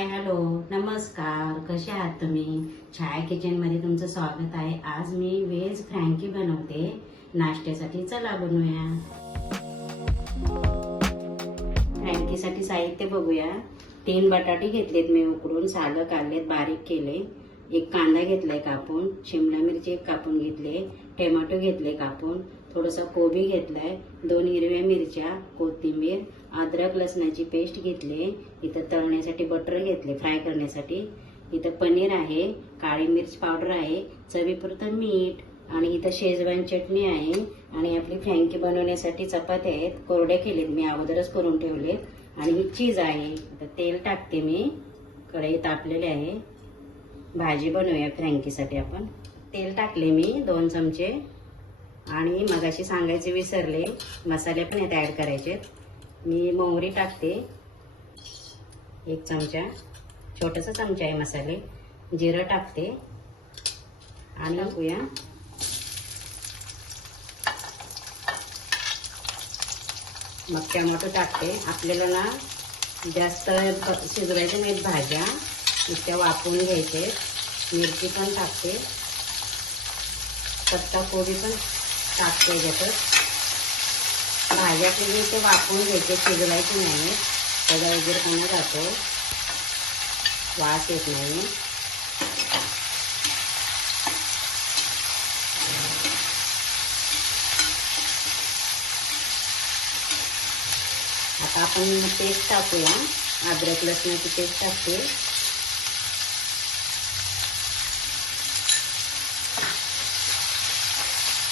Hi hello नमस्कार, कसे आहात तुम्ही? छाया किचन मध्ये तुमचं स्वागत आहे. आज मी व्हेज फ्रँकी बनवते नाश्त्यासाठी. चला बनवूया. फ्रँकीसाठी साहित्य बघूया. 3 बटाटे घेतलेत मी उकडून, सालं काढलेत, बारीक केले. 1 कांदा घेतलाय कापून, शिमला मिरची 1 कापून घेतले, टोमॅटो घेतले कापून, थोडासा कोबी घेतलाय, 2 हिरव्या मिरच्या, कोथिंबीर, अद्रक लसणाची पेस्ट घेतली. इथं तळण्यासाठी बटर घेतले, फ्राय करण्यासाठी. इथं पनीर आहे, काळी मिर्च पावडर आहे, चवीपुरतं मीठ, आणि इथं शेजवान चटणी आहे. आणि आपली फ्रँकी बनवण्यासाठी चपात्या आहेत, कोरड्या केलेत मी, अगोदरच करून ठेवलेत. आणि ही चीज आहे. आता तेल टाकते मी, कढई तापलेली आहे. भाजी बनवूया फ्रँकीसाठी आपण. तेल टाकले मी 2 चमचे. आणि मगाशी सांगायचे विसरले, मसाले पण यात ऍड करायचे. मी मोहरी टाकते 1 चमचा, छोटासा चमचा आहे मसाले. जिरं टाकते आणि टाकूया मग टोमॅटो टाकते. आपल्याला ना जास्त शिजवायचं नाहीत भाज्या, नुसत्या वाफवून घ्यायचे. मिरची पण टाकते, पत्ता कोबी पण टाकते. याच्यात भाज्या ते वाफवून घ्यायचे, शिजवायचे नाही. त्याचा वगैरेपणा जातो, वास येत नाही. आता आपण पेस्ट टाकूया, अद्रक लसणाची पेस्ट टाकते.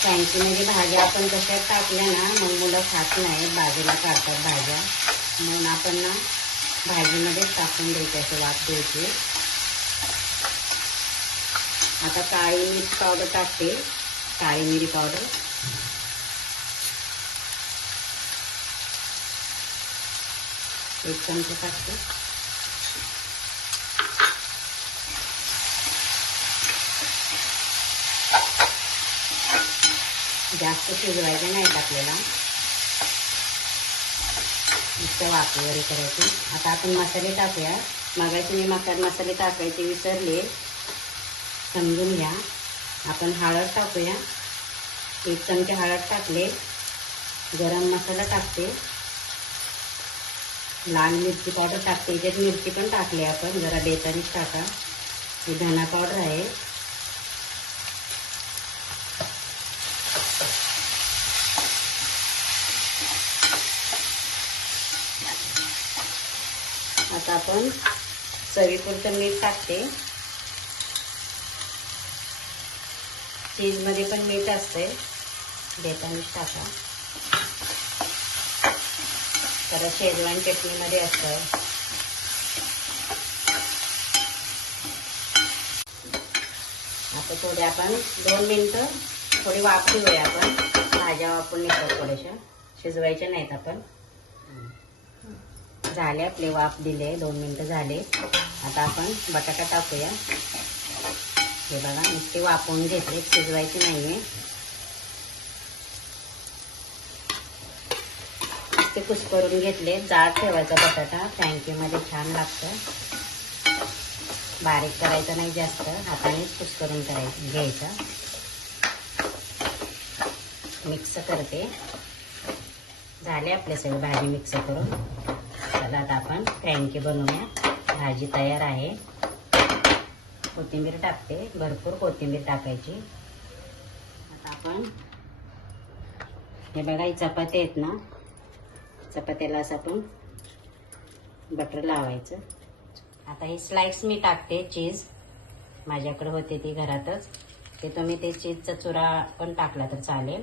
फ्रँकीमध्ये भाज्या आपण कशात टाकल्या ना, मग मुलं खात नाहीत, बाजूला काढतात भाज्या. म्हणून आपण ना भाजीमध्येच टाकून द्यायचे, असे वाफ द्यायचे. आता काळी मिरी पावडर टाकते, काळी मिरी पावडर. एक चमचा टाकते. जास्त शिजवायचं नाहीत आपल्याला, नुसतं वाफ वगैरे करायची. आता आपण मसाले टाकूया. मगाशी मी मसाले टाकायचे विसरले, समजून घ्या. आपण हळद टाकूया, 1 चमचे हळद टाकले. गरम मसाला टाकते, लाल मिरची पावडर टाकते. याच्यात मिरची पण टाकली आपण, जरा बेतानीच टाका. ही धना पावडर आहे. आता आपण चवीपुरतं मीठ टाकते. चीजमध्ये पण मीठ असते, बेतानीच टाका. तर शेजवान चटणीमध्ये असतं. आता थोडे आपण 2 मिनिटं थोडी वाफ घेऊया. आपण भाज्या वापरून निघतात, थोड्याशा शिजवायच्या नाहीत आपण. झाले आपले, वाफ दिले, 2 मिनिटं झाले. आता आपण बटाटा टाकूया. हे बघा, नुसते वाफवून घेतले, शिजवायचे नाहीये. नुसते कुस्करून घेतले. जाड ठेवायचा बटाटा, फ्रँकीमध्ये छान लागतं. बारीक करायचं नाही जास्त, हातानेच कुस्करून घ्यायचं. मिक्स करते. झाले आपले सगळी भाजी मिक्स करून. चला आता आपण फ्रँकी बनवूया. भाजी तयार आहे. कोथिंबीर टाकते, भरपूर कोथिंबीर टाकायची. आता आपण हे बघा, ही चपाती आहेत ना, चपात्याला असं आपण बटर लावायचं. आता ही स्लाइस मी टाकते, चीज माझ्याकडे होते ती घरातच. ते तुम्ही ते चीजचा चुरा पण टाकला तर चालेल.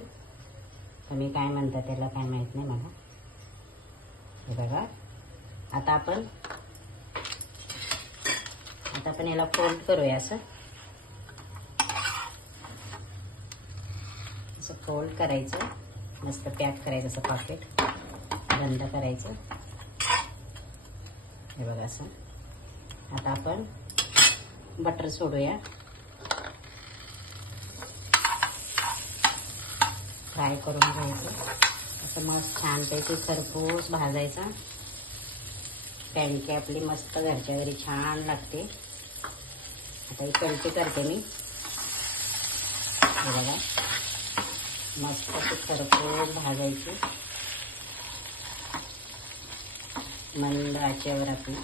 तुम्ही काय म्हणता त्याला, काय माहित नाही मला. हे बघा, आता आपण याला फोल्ड करूया. असं फोल्ड करायचं, मस्त पॅक करायचं, असं पॉकेट बंद करायचं. हे बघा असं. आता आपण बटर सोडूया. फ्राय करून घ्यायचं. असं मस्त छानपैकी खरपूस भाजायचा. फ्रँकी आपली मस्त घरच्या घरी छान लागते. आता ही पलटी करते मी. हे बघा, मस्त अशी खरपूस भाजायची मंद आचेवर आपली.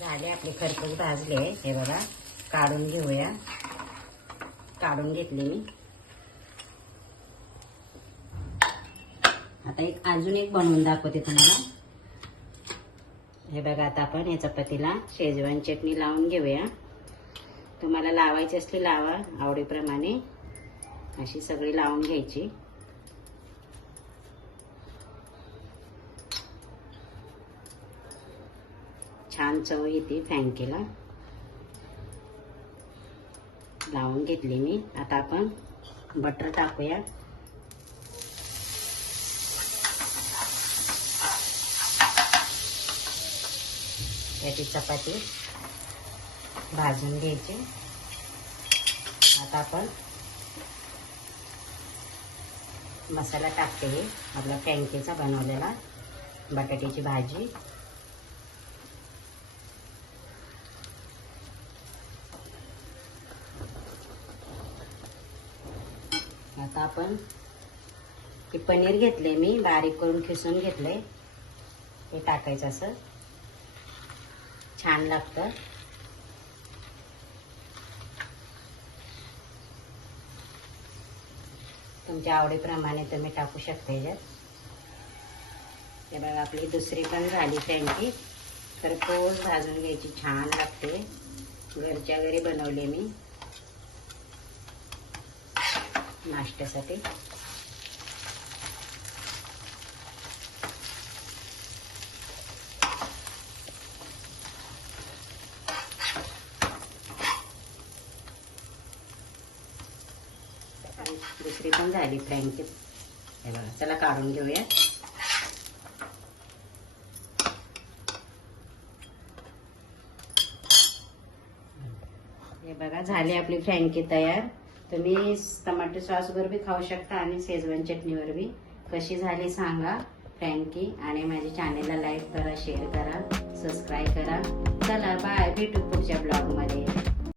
झाले आपले खरपूस भाजले. हे बघा, काढून घेऊया. काढून घेतले मी. आता अजून एक बनवून दाखवते तुम्हाला. हे बघा, आता आपण या चपातीला शेजवान चटणी लावून घेऊया. तुम्हाला लावायची असली लावा, आवडीप्रमाणे अशी सगळी लावून घ्यायची. छान चव येते फ्रँकीला. लावून घेतली मी. आता आपण बटर टाकूया. याची चपाती भाजून घ्यायची. आता आपण मसाला टाकते. आपला फ्रँकीचा बनवलेला बटाट्याची भाजी. आता आपण हे पनीर घेतले मी, बारीक करून खिसून घेतले. हे टाकायचं, असं छान लागतं. तुमच्या आवडीप्रमाणे तुम्ही टाकू शकता याच्यात. हे बघा, आपली दुसरी पण झाली फ्रँकी. तर पोस भाजून घ्यायची, छान लागते. घरच्या घरी बनवले मी नाश्त्यासाठी. दुसरी पण झाली फ्रँकी. हे बघा, चला काढून घेऊया. हे बघा, झाली आपली फ्रँकी तयार. तुम्ही टमाटो सॉस वर भी खाऊ शकता आणि शेजवान चटणीवर भी. कशी झाली सांगा फ्रँकी. आणि माझ्या चॅनेलला लाईक करा, शेअर करा, सबस्क्राईब करा. चला बाय, भेटू पुढच्या ब्लॉग मध्ये.